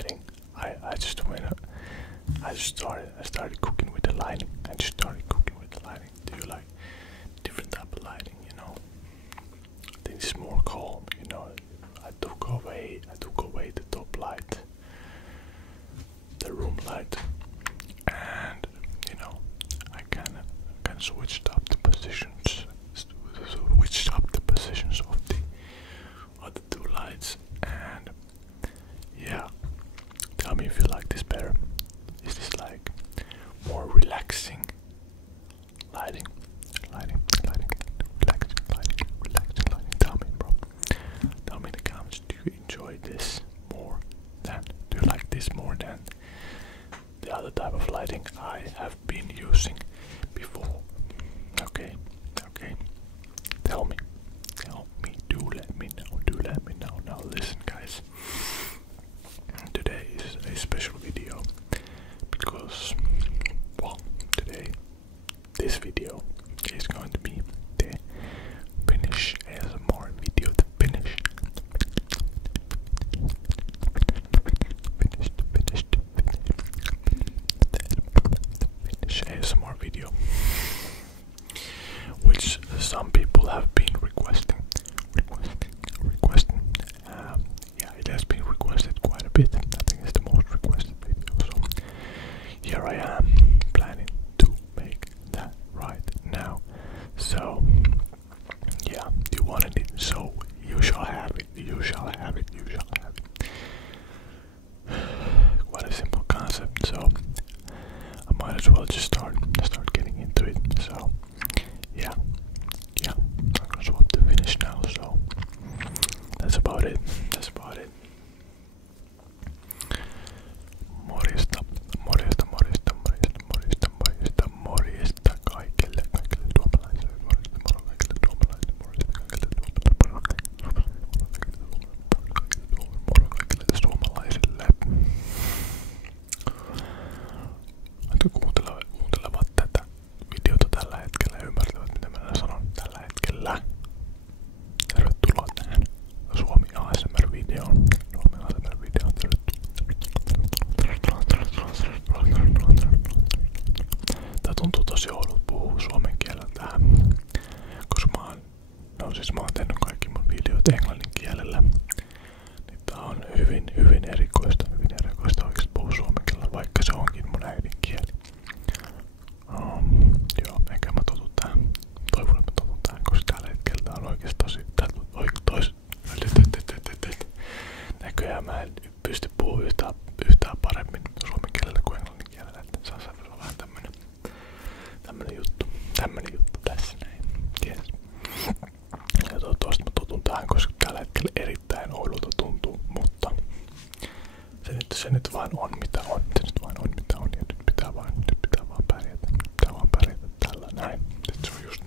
lighting. I just went. I started cooking with the lighting. I just started cooking with the lighting. Do you like different type of lighting? You know, I think it's more calm. You know, I took away the top light, the room light, and you know, I kind of switched up the positions. Switched up the positions of the two lights, and yeah, tell me if you like this better. Is this like more relaxing lighting, relaxing lighting? Tell me, bro. Tell me in the comments. Do you enjoy this more than? Do you like this more than the other type of lighting I have been using before? Okay. Tell me. Do let me know. Now listen, guys. Today is a special video because, well, this video is going to be the Finnish ASMR video. The Finnish ASMR video, which some people have been requesting. Yeah, it has been requested quite a bit. I think it's the most requested video. So here I am, planning to make that right now. So yeah, you wanted it, so you shall have it. Quite a simple concept. So I might as well just start getting into it. So yeah, I'm gonna swap to Finnish now. So that's about it. Morjesta kaikille suomalaisille. Moro kaikille suomalaisille. Jotka kuuntelevat tätä videota tällä hetkellä ja ymmärtävät mitä minä sanon tällä hetkellä. Tervetuloa tähän Suomi ASMR-videoon. Tää tuntuu tosi oudolta puhua suomen kielellä tähän, koska mä oon tehnyt kaikki mun videot englannin kielellä. Niin tää on hyvin erikoista oikeesti puhua suomen kielellä, vaikka se onkin mun äidinkieli. Joo, enkä mä totu tähän. Toivon, että mä totun tähän, koska tällä hetkellä tää on oikeesti tosi... Näköjään mä en pysty puhumaan yhtään paremmin suomen kielellä kuin englannin kielellä. Se on vähän tämmönen juttu tässä näin. Yes. Ja toivottavasti mä totun tähän, koska tällä hetkellä erittäin oudolta tuntuu, mutta se nyt vain on mitä on. Ja nyt pitää vaan pärjätä. Tällä näin. Se on just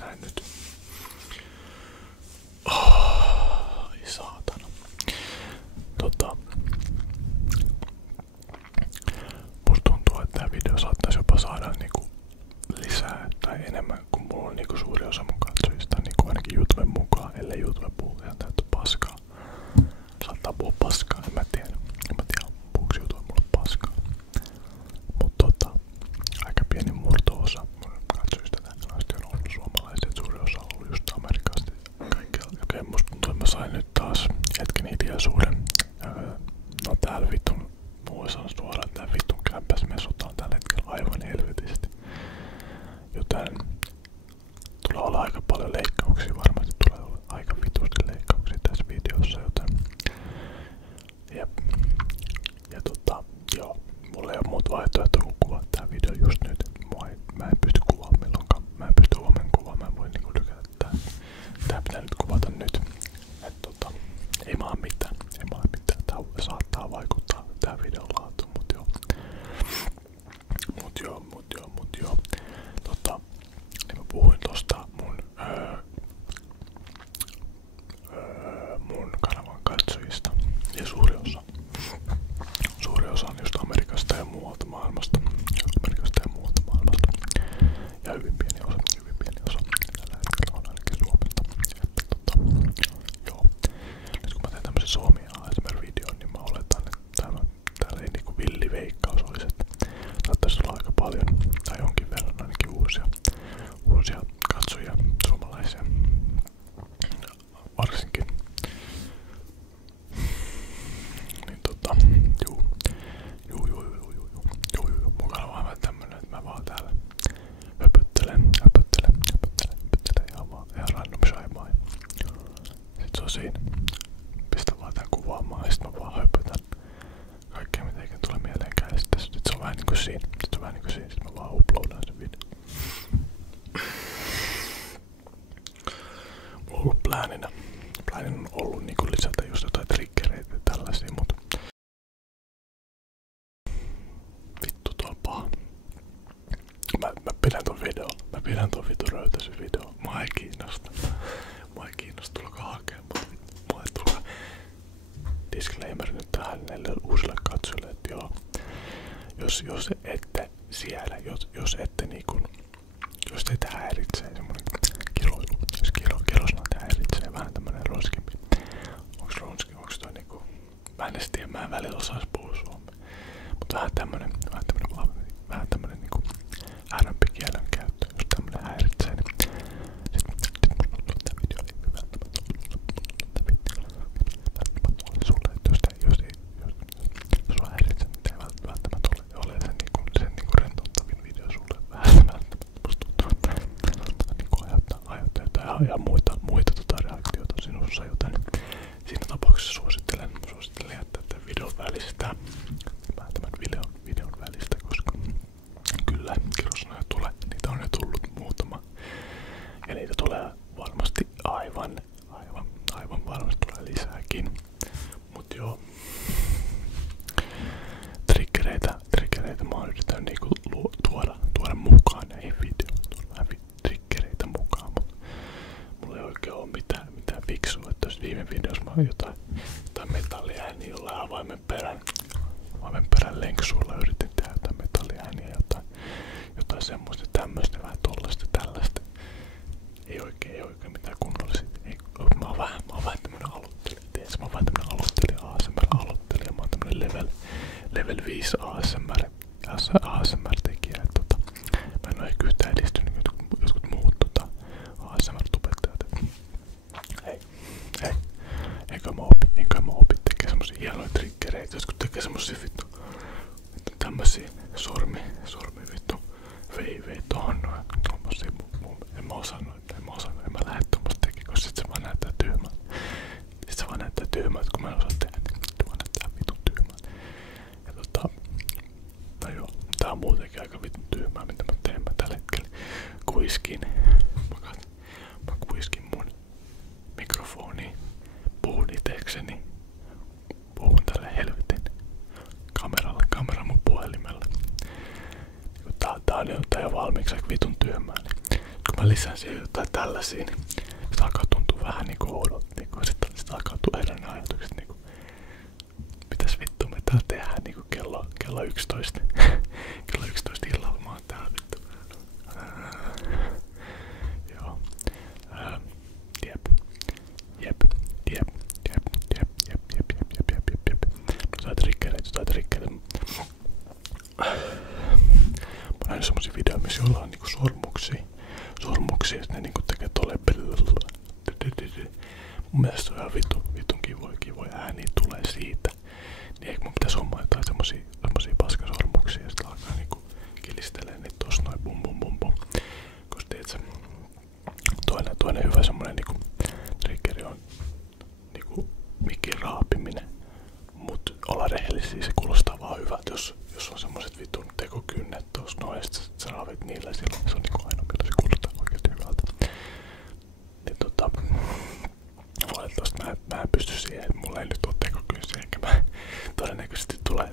näin. Nyt. Ai saatana. Musta tuntuu, että tää video saattaisi jopa saada niinku lisää tai enemmän, kun mulla on niinku suuri osa mun katsojista, niinku ainakin YouTuben mukaan, ellei YouTube puhu ihan täyttä paskaa. Saattaa puhua paskaa, en mä tiedä puhuuko YouTube mulle paskaa. Mut aika pieni murto-osa mun katsojista tähän asti on ollut suomalaisia, suuri osa on ollut just Amerikasta. Okei, musta tuntuu, että mä sain nyt taas hetken hiljaisuuden. No täällä vitun, mulle sanon suoraan, että tää vitun kämpäsmesut on tällä hetkellä aivan helvetisti. Joten tulee olla aika paljon leikkauksia, varmasti tulee olla aika vitusti leikkauksia tässä videossa, joten jep. Ja joo, mulla ei oo muuta vaihtoehtoa kuin kuvaa tää video just nyt. Mä en pysty kuvaamaan milloinkaan, mä en pysty huomenna kuvaamaan, mä en voi niinku lykätä tää. Tää pitää nyt kuvata nyt. Ei maa mitään. Tää saattaa vaikuttaa tää videon laatuun, mut joo. Niin mä puhuin tosta mun kanavan katsojista. Ja suuri osa on just Amerikasta ja muualta maailmasta. Ja hyvin pieni osa. Tällä hetkellä on ainakin Suomesta. Joo. Nyt kun mä teen tämmösen Suomi ASMR-videon, niin mä oletan, siinä. Sit se on vähän niinku siinä. Sit mä vaan uploadaan sen videon. Mulla on ollut plääninä on ollut niinku lisätä just jotain triggereitä ja tällaisia, mut vittu tuo on paha. Mä pidän ton vitun röytäisen videon. Mua ei kiinnosta. Tulkaa hakea, mut mua ei tulkaa. Disclaimer nyt tähän näille uusille katsojille, että joo. Jos ette siellä, jos ette niinku, jos teitä häiritsee semmonen kiroilu, jos kirosana häiritsee vähän tämmönen ronskimpi. Onks toi niinku, mä en edes tiedä, mä en välillä osais puhua suomea. Mut vähän tämmönen niinku härömpi kielen käyttö, jos tämmönen häiritsee, niin sit mun on tää video ei välttämättä sulle, että jos sua häiritsee, niin ei välttämättä ole sen niinku rentouttavin video sulle välttämättä. Musta tuntuu, että niinku aiheuttaa jotain ja muita reaktioita sinussa, joten siinä tapauksessa suosittelen jättää tämän videon välistä. Tämän videon välistä, koska kyllä kirosanoja tulee. Niitä on jo tullut muutama. Ja niitä tulee varmasti aivan varmasti tulee lisääkin. Mut joo. Triggereitä mä oon yrittänyt niinku tuoda mukaan näihin videoihin. Tuoda vähän triggereitä mukaan, mut mulla ei oikein oo mitään fiksua. Että jos viime videossa mä oon jotain metalliääniä jollain avaimen perän lenksuilla yritin tehdä jotain metalliääniä, jotain semmoista tämmöistä, vähän tollaista tällaista. Ei oikein mitään kunnollisia. Mä oon vähän tämmönen aloittelija. Tiedätkö, mä oon vähän tämmönen ASMR-aloittelija. Mä oon tämmönen level 5 ASMR-tekijä. Mä en oo ehkä yhtään edistynyt jotkut muut ASMR-tubettajat. Hei. Enkä mä opi tekee semmosia hienoja triggereitä, jotkut tekee semmosia vittu tämmösiä sormi vittu veivei tohon noin. Tommosia en mä osannut, en mä lähde tommosta tekee, koska sit se vaan näyttää tyhmältä. Kun mä en osaa tehdä, niin se vaan näyttää vitun tyhmältä. Ja no joo, tää on muutenkin aika vitun tyhmää, mitä mä teen. Mä tällä hetkellä kuiskin mun mikrofoniin. Puhun itekseni. Puhun tälle helvetin kameran mun puhelimella. Tää on jo valmiiksi aika vitun tyhmää. Niin kun mä lisään siihen jotain tällaisia, niin sit alkaa tuntua vähän niinku oudolta. Niinku, sit alkaa tuoda ne ajatukset niinku, mitäs vittu me täällä tehdään niinku kello 11. Kello 11 illalla mä oon täällä vittu. Joo. Jep. Jotain triggereitä. Mä oon nähnyt semmosia videoita, missä joilla on niinku sormuksia, ja ne niinku tekee tolleen. Mun mielestä se on ihan vitun kivoja ääniä tulee siitä. Niin eikö mun pitäis hommaa jotain semmosia paskasormuksia, ja sit alkaa niinku kilistelee niitä tossa noin bum. Koska tiiätsä, toinen hyvä semmonen niinku triggeri on niinku mikin raapiminen. Mut olla rehellisiä, se kuulostaa vaan hyvältä, jos on semmoset vitun tekokynnet tossa noin, ja sit sä raavit niillä silloin, se on niinku ainoa, millä se kuulostaa oikeesti hyvältä. Niin valitettavasti mä en pysty siihen, että mulla ei nyt oo tekokynsiä, eikä mä todennäköisesti tulee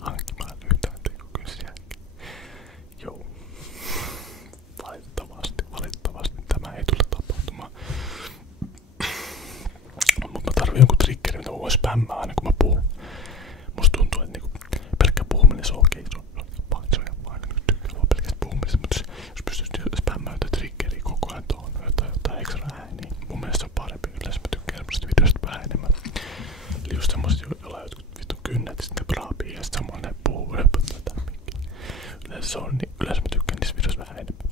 hankkimaan yhtään tekokynsiä. Joo. Valitettavasti tämä ei tule tapahtumaan. Mut mä tarvin jonkun triggerin, mitä mä voin spämmää aina kun mä puhun. Musta tuntuu, että niinku pelkkä puhuminen se on okei. Se on ihan vaan tykkää vaan pelkästä puhumisesta. Mutta jos pystyisi spämmää jotain triggeriä koko ajan tuohon, jotain ekstra ääniä, mun mielestä se on parempi. Yleensä mä tykkään semmoista videosta vähän enemmän. Eli just semmoista, jolla on jotkut vittu kynnet, sit ne raapii ja sit samalla ne puhuu höpöttää tämän mikkiin. Yleensä mä tykkään niissä videoissa vähän enemmän.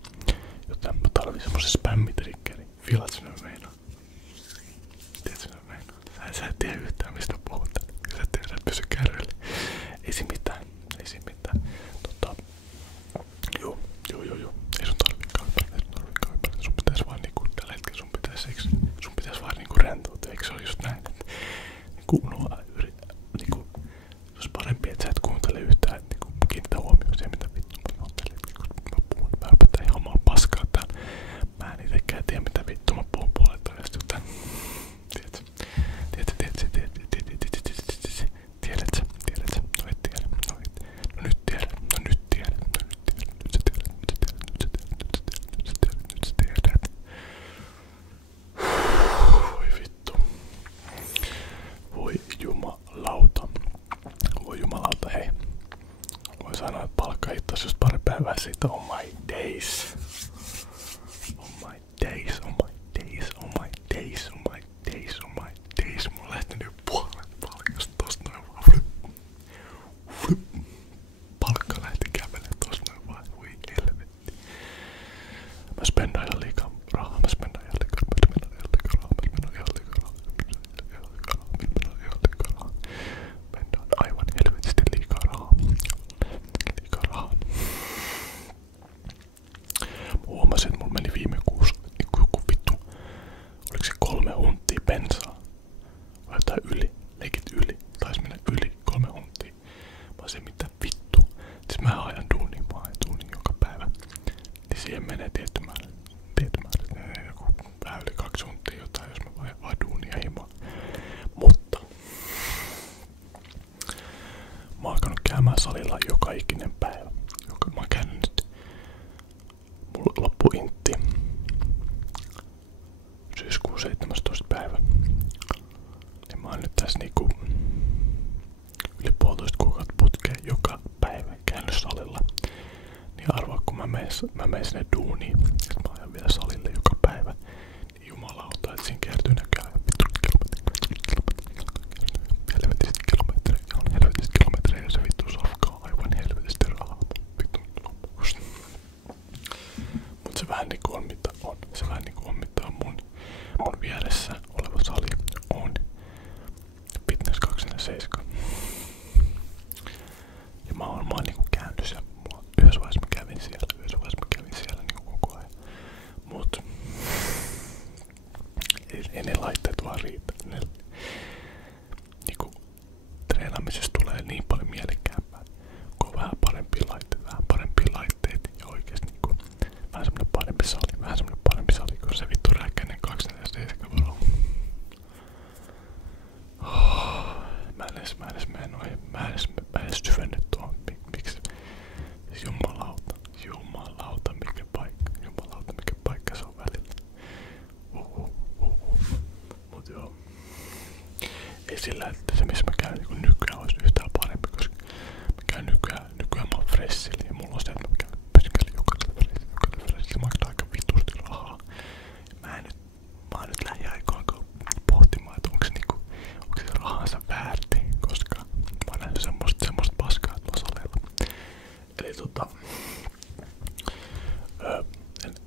Joten mä tarvin semmoisen spämmitriggerin. Fiilaat sinä meinaa? Tiedät sinä meinaa? Sä et tiedä yhtään mistä puhutaan. Sä et pysy kärryillä. Ei siinä mitään. Joo. Ei sun tarvikaan ymmärtää. Sun pitäis vaan niinku tällä hetkellä sun pitäis vaan niinku rentoutua. Eikö se ole just näin, että niinku se olisi parempi, että sä et kuuntele yhtään, että niinku kiinnitä huomioon siihen, päivää siitä. Oh my days. Oh my days, oh my days, oh my days, oh my days, oh my days. Mulla on lähtenyt puolet palkasta tosta noin vaan. Flup. Palkka lähti kävelemään tosta noin vaan. Voi helvetti. Mä spendaan ihan liikaa rahaa. Mä spendaan ihan liikaa rahaa. Spendaan aivan helvetisti liikaa rahaa. Mä huomasin, että mulla meni viime kuussa joku vittu. Oliko se 3 hunttia bensaa? Vai jotain yli? Leikit yli. Taisi mennä yli 3 hunttia. Mä se mitä vittu. Siis mä ajan duunia. Mä ajan duunia joka päivä. Niin siihen menee tietty määrä. Joku vähän yli 2 hunttia jotain, jos mä vaan duunia himaan. Mutta mä oon alkanut käymään salilla joka ikinen päivä. Mä oon käynyt nyt. Mulla loppu intti. Syyskuun 17. päivä. Ja mä oon nyt tässä niinku yli 1,5 kuukautta putkeen joka päivä käynyt salilla. Niin arvaa kun mä menen sinne duuniin, että mä ajan vielä salille joka päivä. Niin jumalauta, että siinä kertyy näköjään helvetiset kilometreja ja se vittu safkaa aivan helvetisti rahaa. Vittu loppuus. Mut se vähän niinku on mitä on. Se vähän niinku on mitä on mun vieressä oleva sali on Fitness 247. Ja mä oon niinku käynyt siellä. Yhdessä vaiheessa mä kävin siellä niinku koko ajan. Mut ei ne laitteet vaan riitä. Niinku treenaamisesta tulee niin paljon mielekkäämpää, kun on vähän parempia laitteita ja oikeesti niinku vähän semmonen parempi sali, kun se vittu rääkkäinen 247 varoo. Mä en edes syvenny tuohon. Miksi? Siis jumalauta mikä paikka se on välillä. Mut joo. Ei sillä, että se missä mä käyn niin nykyään olisi yhtään parempi, koska mä käyn nykyään mä oon fressillä ja mulla on se, että mä käyn pysykäli jokaisella fressillä. Maksaa aika vitusti rahaa. Mä oon nyt lähiaikaan pohtimaan, että onko se rahansa väärti, koska mä oon nähnyt semmoista paskaa tuolla salilla. Eli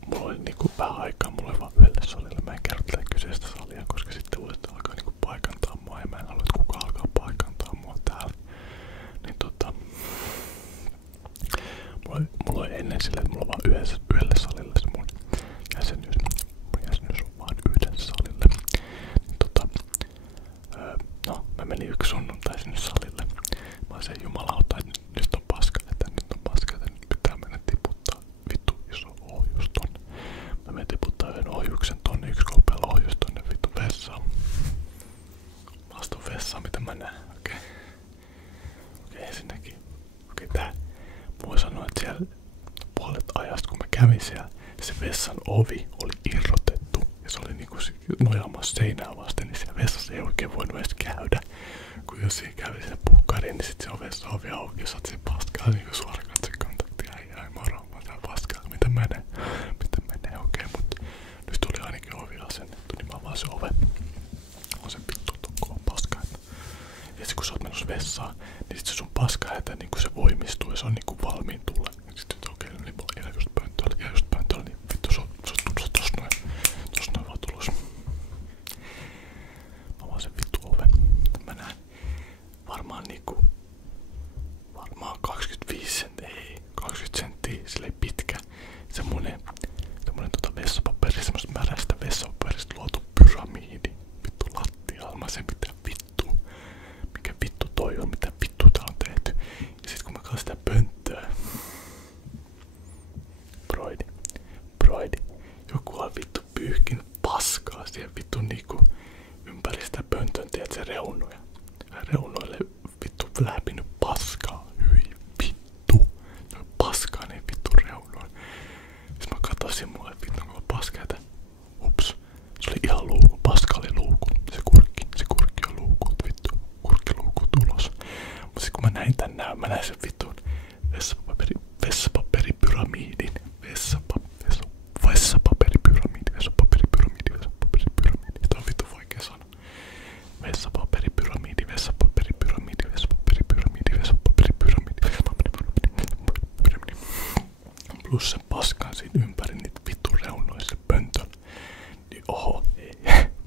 mulla oli niinku vähän aikaa, mulla oli vaan yhdelle salille. Mä en kerro tätä kyseistä salia, koska sitten voitte alkaa niinku paikantaa mua ja mä en halua, että kukaan alkaa paikantaa mua täällä. Niin mulla oli ennen silleen, että mulla on vaan yhdelle salille se mun jäsenyys. Mun jäsenyys on vaan yhdelle salille. Niin no, mä menin yksi sunnuntai sinne salille. Mä olin sen jumalauta, että nyt on paska, että nyt pitää mennä tiputtaa vittu iso ohjus tonne. Mä menin tiputtaa yhden ohjuksen tonne, yksi kopealla ohjus tonne vittu vessaan. Mä astun vessaan, mitä mä näen. Okei, ensinnäkin. Tää. Mä voin sanoa, että siellä puolet ajasta, kun mä kävin siellä, se vessan ovi oli irrotettu. Ja se oli niinku nojaamassa seinää vasten, niin siellä vessassa ei oikein voinut edes käydä. Kun jos siinä kävi sinne pukkariin, niin sit se on vessan ovi auki, jos oot siinä paskaa, niin suora katsekontakti. Ai moro, mä tää paskaa. Miten menee, okei, mut nyt tuli ainakin ovi asennettu, niin mä avaan se ove. On se vittu tokko paskaa. Ja sit kun sä oot menossa vessaan, niin sit se sun paskahätä niinku se voimistuu ja se on niinku valmiin tulla. Sit okei, niin mulla jää just pönttöllä, niin vittu se on tossa noin vaan tulos. Mä avaan sen vittu ove. Mä näen varmaan 25 senttiä, silleen pitkä. Semmonen vessapaperi, semmoista märästä vessapaperista luotu pyramiidi. Vittu lattialla, mä sen pitää vittu. Mikä vittu toi on, mitä vittu tää on tehty. Ja sit kun mä katson sitä pönttöä. Broidi. Joku on vittu pyyhkinyt paskaa siihen vittu niinku ympäri sitä pöntön, tiedät se reunoja. Reunoille vittu läpinyt paskaa. Hyi vittu. No paskaa niin vittu reunoin. Siis mä katsoin mulle vittu kun paskaa, että ups. Se oli ihan luuku, paska oli luuku. Se kurkki on luuku, vittu. Kurkkiluuku tulos. Mut sit kun mä näin sen vitun vessapaperipöntön plus sen paskan siinä ympäri niitä vittu reunoissa pöntöllä. Niin oho, ei.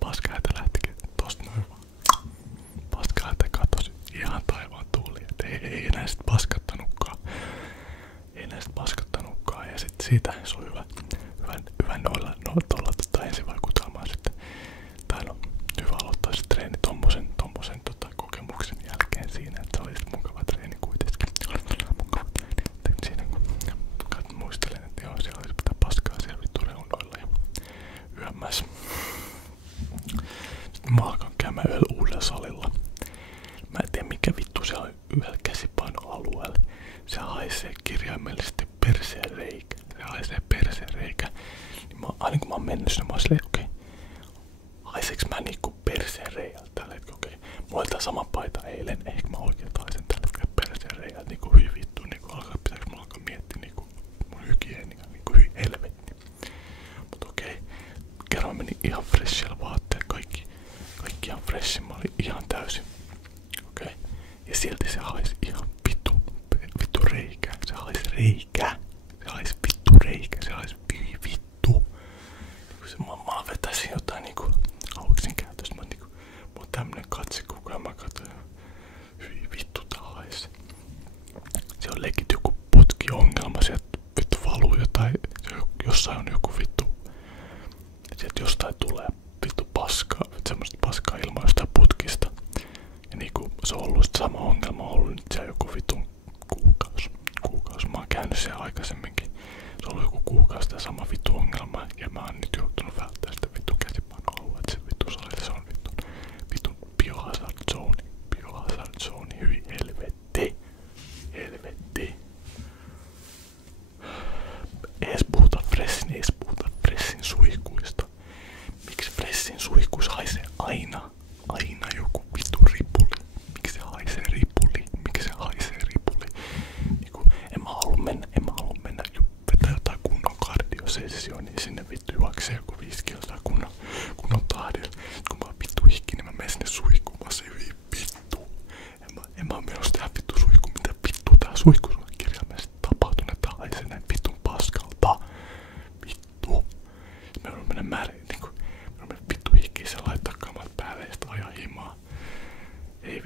Paskahätä lähtikin tosta noin vaan. Paskahätä katosi ihan taivaan tuuliin. Ei enää sit paskattanutkaan. Ja sit siitä se on hyvä noilla ensivaikutelmaa sitten. Tai no, hyvä aloittaa se treeni tommosen kokemuksen jälkeen siinä, että se oli mukava treeni kuitenkin. Mukava treeni. Siinä kun muistelen, että joo, siellä olisi pitää paskaa siellä vittu reunoilla ja yömmässä. Sitten mä alkan käymään yhdellä uudella salilla. Mä en tiedä mikä vittu se on yhdellä käsipainoalueella. Se haisee kirjaimellisesti perseen reikä. Niin aina kun mä oon mennyt sinne, mä oon silleen, okei. Haiseeks mä niinku perseen reijältä tällä hetkellä, okei. Mulla oli tää sama paita eilen, ehkä mä oikein haisen tällä hetkellä perseen reijältä niinku hyi vittu. Niinku pitääkö mulla alkaa miettiä niinku mun hygienia, niinku hyi helvetti. Mut okei. Kerran mä menin ihan freshillä vaatteella, kaikki ihan freshin, mä olin ihan täysin. Okei. Ja silti se haisi ihan vittu reikä. Se haisi reikä. Se haisi vittu reikä. Se haisi vittu. Mä vetäisin jotain niinku auksin käytöstä. Mulla on tämmönen katse koko ajan. Mä katsoin. Hyi vittu tää haisi. Se on legit joku putkiongelma. Sieltä vittu valuu jotain. Jossain on joku vittu. Sieltä jostain tulee vittu paskaa. Semmoista paskaa ilmaa jostain putkista. Ja niinku se on ollut sama ongelma ollut nyt siellä joku vitun kuukausi. Mä oon käynyt siellä aikaisemminkin. Se on ollut joku kuukausi tää sama vittu ongelma. Ja mä oon nyt joutunut välttämään sitä vittu käsipainoalueet. Se vittu salilla se on vittu biohazard zone. Hyi helvetti. Ees puhuta Fressin suihkuista. Miksi Fressin suihkuissa haisee aina joku vittu ripuli? Miksi se haisee ripuli? Niinku, en mä halua mennä vetää jotain kunnon kardiosessioon, niin sinne vittu juoksee joku 5 kilsaa kunnon tahdilla. Kun mä oon vittu hikki, niin mä menen sinne suihkuun. Mä se vittu. En mä oo menossa tehdä vittu suihkuun. Mitä vittu tää suihkus on kirjaimellisesti tapahtunut, että haisee näin vittun paskalta. Vittu. Me on mennä vittu hikkiin se laittaa kamat päälle ja sitten ajaa himaa. Ei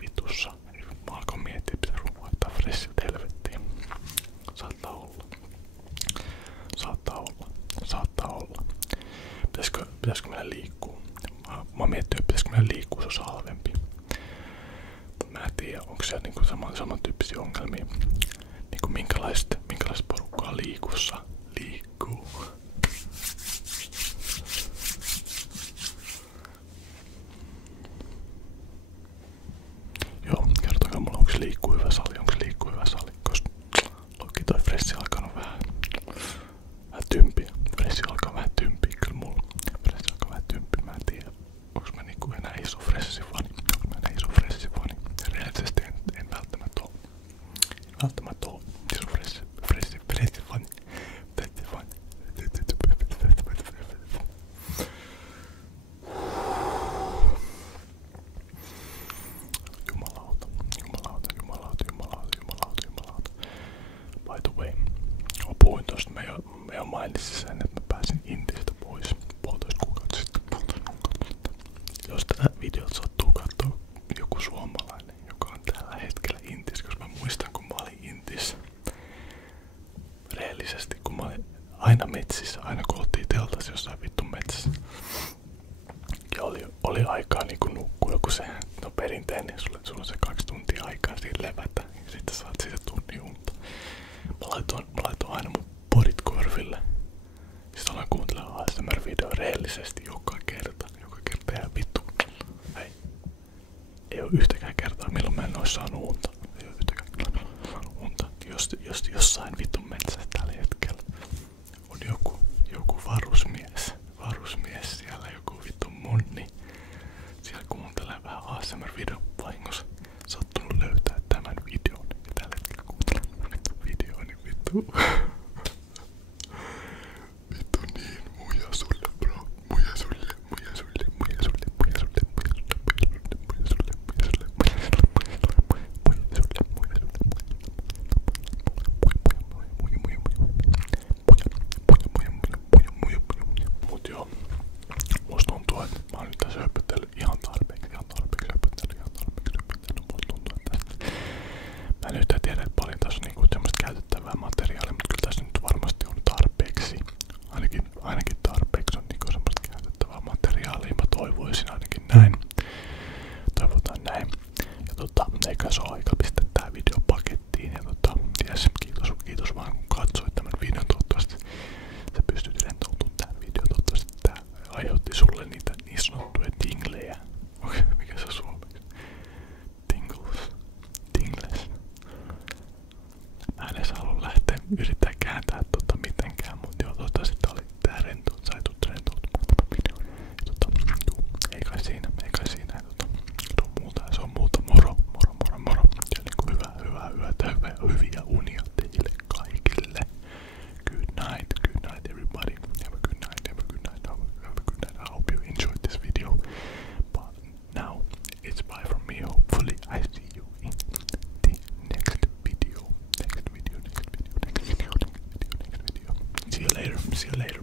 vitussa. Mä alkoin miettiä, pitää ruoittaa Fressiltä helvettiin. Saattaa olla. Pitäisikö mennä liikkuu? Mä miettinyt, että pitäisikö mennä liikkuu, se on halvempi. Mä en tiedä, onko siellä niinku samantyyppisiä ongelmia. Niinku minkälaista porukkaa liikussa liikkuu. Joo, kertokaa mulle, onko liikkuu hyvä sali, koska Loki toi Fressi alkanut vähän tympiä. Kyllä mulla. Fressi alkaa vähän tympiä, mä en tiedä, onko mä niinku enää iso Fressi-fani. Reaalisesti en välttämättä oo. Iso Fressi-fani. Jumalauta. By the way, mä puhuin tosta, mä jo mainitsin sen, että mä pääsin Intistä pois 1,5 kuukautta sitten. Jos tätä videota sattuu katsoa joku suomalainen, joka on tällä hetkellä Intissä, koska mä muistan kun mä olin Intissä. Reellisesti, kun mä olin aina metsissä, aina kun oltiin teltassa jossain vittu metsässä. Ja oli aikaa niinku nukkua joku se, no perinteinen, sulla on se 2 tuntia aikaa siinä levätä, ja sitten saat siitä tunnin unta. Mä laitoin aina mun podit korville. Sitten alan kuuntelemaan ASMR-video reellisesti joka kerta ja vittu. Ei oo yhtäkään kertaa milloin mä en oo saanut unta. Ei oo yhtäkään unta. Jos jossain vittun metsässä tällä hetkellä on joku varusmies siellä, joku vittu monni. Siellä kuuntelee vähän ASMR-video vahingossa. Sattunut löytää tämän videon. Ja tällä hetkellä kuuntelen videon, niin vittu. Vittu niin, muja sulle bro. Muja sulle. se on aika pistää tää video pakettiin. Ja yes, kiitos vaan kun katsoit tämän videon. Toivottavasti sä pystyt rentoutumaan tämän videon. Toivottavasti tää aiheutti sulle niitä niin sanottuja tinglejä. Mikä se on suomeksi? Tingles. Mä en edes halua lähteä yrittää kääntää mitenkään, mutta joo, toivottavasti tää rentout, sä tulet rentoutumaan tämän videon. Ei kai siinä. Se on muuta moro. Ja niinku hyvää yötä, hyviä unia teille kaikille. Good night everybody. Have a good night. I hope you enjoyed this video. But now it's bye from me. Hopefully I see you in the next video. See you later.